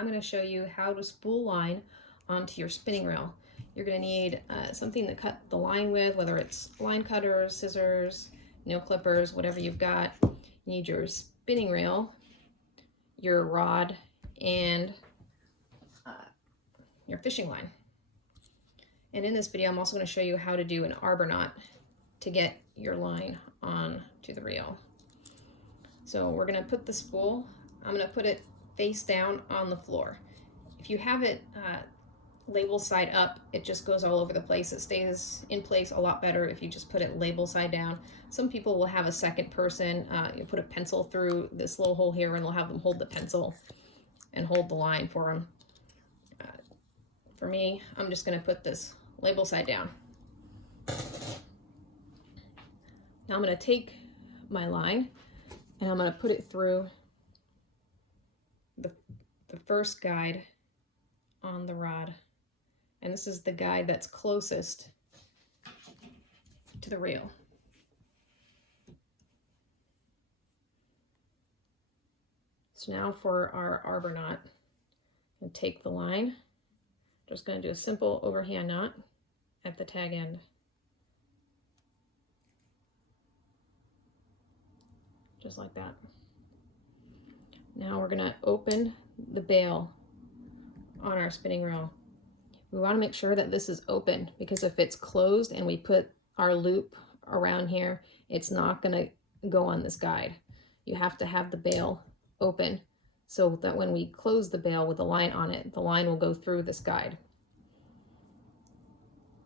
I'm going to show you how to spool line onto your spinning reel. You're going to need something to cut the line with, whether it's line cutters, scissors, nail clippers, whatever you've got. You need your spinning reel, your rod, and your fishing line. And in this video, I'm also going to show you how to do an arbor knot to get your line on to the reel. So we're going to put the spool, I'm going to put it face down on the floor. If you have it label side up, it just goes all over the place. It stays in place a lot better if you just put it label side down. Some people will have a second person, you put a pencil through this little hole here and they'll have them hold the pencil and hold the line for them. For me, I'm just going to put this label side down. Now I'm going to take my line and I'm going to put it through the first guide on the rod. And this is the guide that's closest to the reel. So now for our arbor knot, I'm going to take the line, just going to do a simple overhand knot at the tag end. Just like that. Now we're going to open the bail on our spinning reel. We want to make sure that this is open, because if it's closed and we put our loop around here, it's not going to go on this guide. You have to have the bail open so that when we close the bail with the line on it, the line will go through this guide.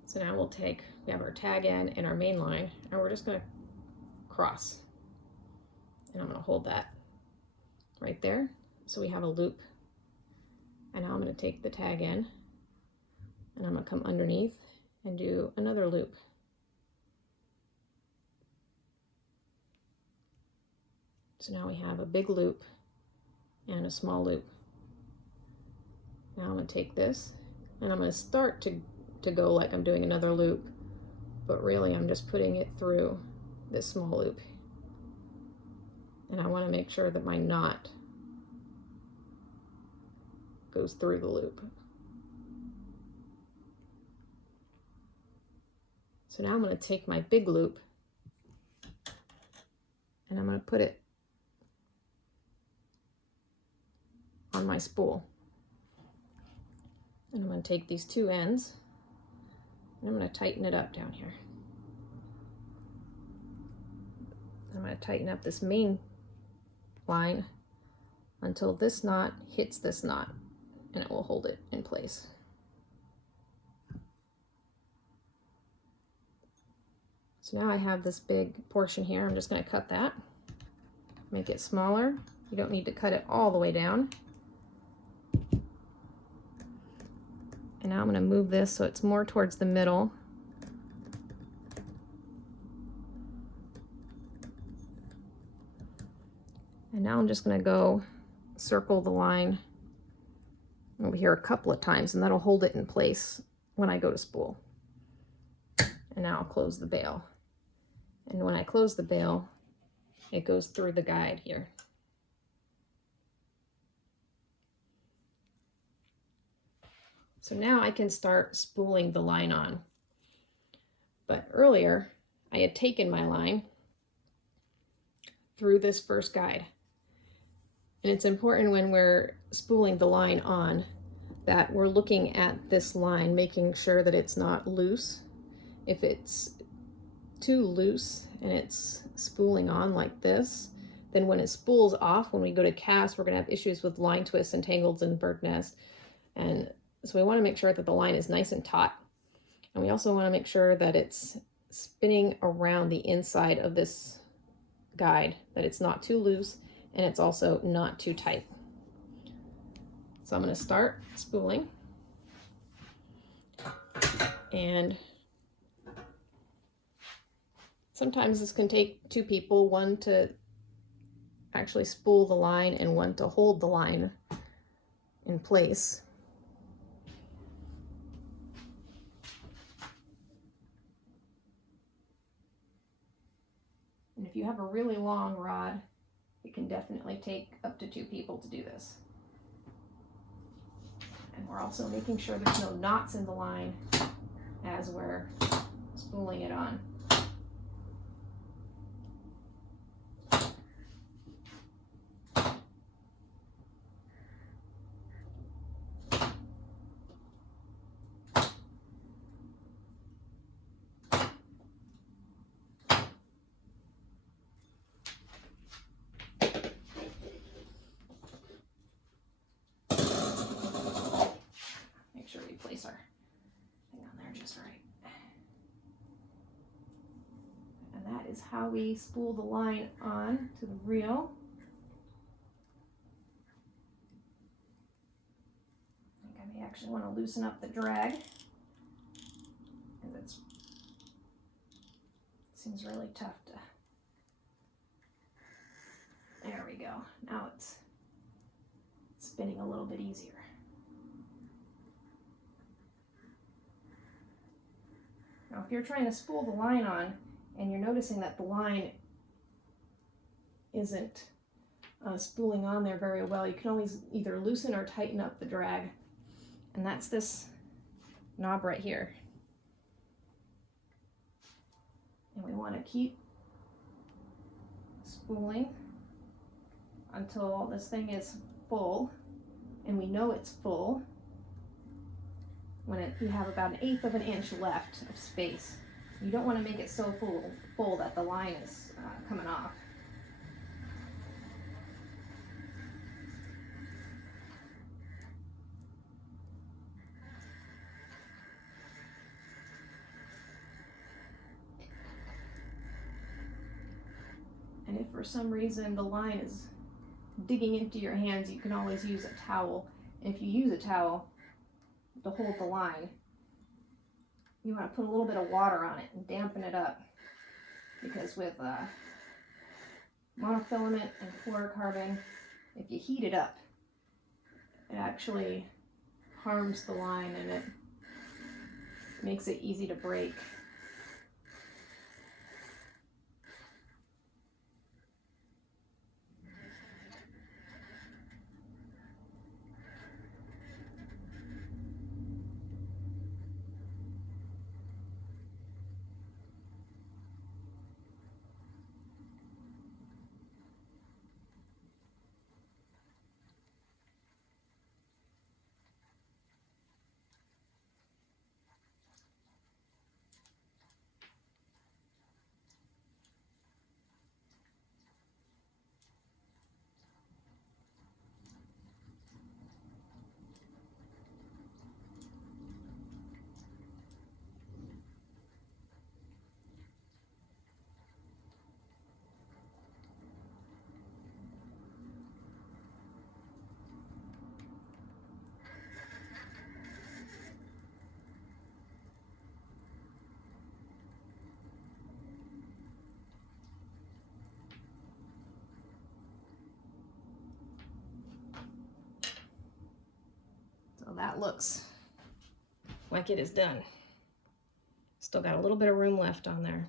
So now we have our tag end and our main line, and we're just going to cross. And I'm going to hold that right there so we have a loop. And now I'm going to take the tag end and I'm going to come underneath and do another loop. So now we have a big loop and a small loop. Now I'm going to take this and I'm going to start to go like I'm doing another loop, but really I'm just putting it through this small loop. And I want to make sure that my knot goes through the loop. So now I'm going to take my big loop and I'm going to put it on my spool. And I'm going to take these two ends and I'm going to tighten it up down here. I'm going to tighten up this main line until this knot hits this knot, and it will hold it in place. So now I have this big portion here. I'm just going to cut that, make it smaller. You don't need to cut it all the way down. And now I'm going to move this so it's more towards the middle. And now I'm just going to go circle the line over here a couple of times, and that'll hold it in place when I go to spool. And now I'll close the bail. And when I close the bail, it goes through the guide here. So now I can start spooling the line on. But earlier, I had taken my line through this first guide. And it's important when we're spooling the line on that we're looking at this line, making sure that it's not loose. If it's too loose and it's spooling on like this, then when it spools off, when we go to cast, we're going to have issues with line twists and tangles and bird nest. And so we want to make sure that the line is nice and taut. And we also want to make sure that it's spinning around the inside of this guide, that it's not too loose and it's also not too tight. So I'm going to start spooling, and sometimes this can take two people, one to actually spool the line and one to hold the line in place. And if you have a really long rod, it can definitely take up to two people to do this. We're also making sure there's no knots in the line as we're spooling it on. Make sure we place our thing on there just right. And that is how we spool the line on to the reel. I think I may actually want to loosen up the drag, because it seems really tough to. There we go. Now it's spinning a little bit easier. Now, if you're trying to spool the line on and you're noticing that the line isn't spooling on there very well, you can always either loosen or tighten up the drag. And that's this knob right here. And we want to keep spooling until this thing is full, and we know it's full when you have about 1/8 of an inch left of space. You don't want to make it so full that the line is coming off. And if for some reason the line is digging into your hands, you can always use a towel. And if you use a towel to hold the line, you want to put a little bit of water on it and dampen it up, because with monofilament and fluorocarbon, if you heat it up, it actually harms the line and it makes it easy to break. So that looks like it is done. Still got a little bit of room left on there.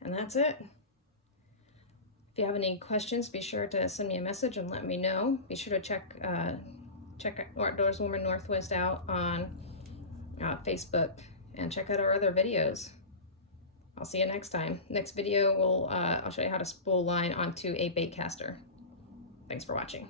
And that's it. If you have any questions, be sure to send me a message and let me know. Be sure to check Outdoors Woman Northwest out on Facebook, and check out our other videos. I'll see you next time. Next video, I'll show you how to spool line onto a bait caster. Thanks for watching.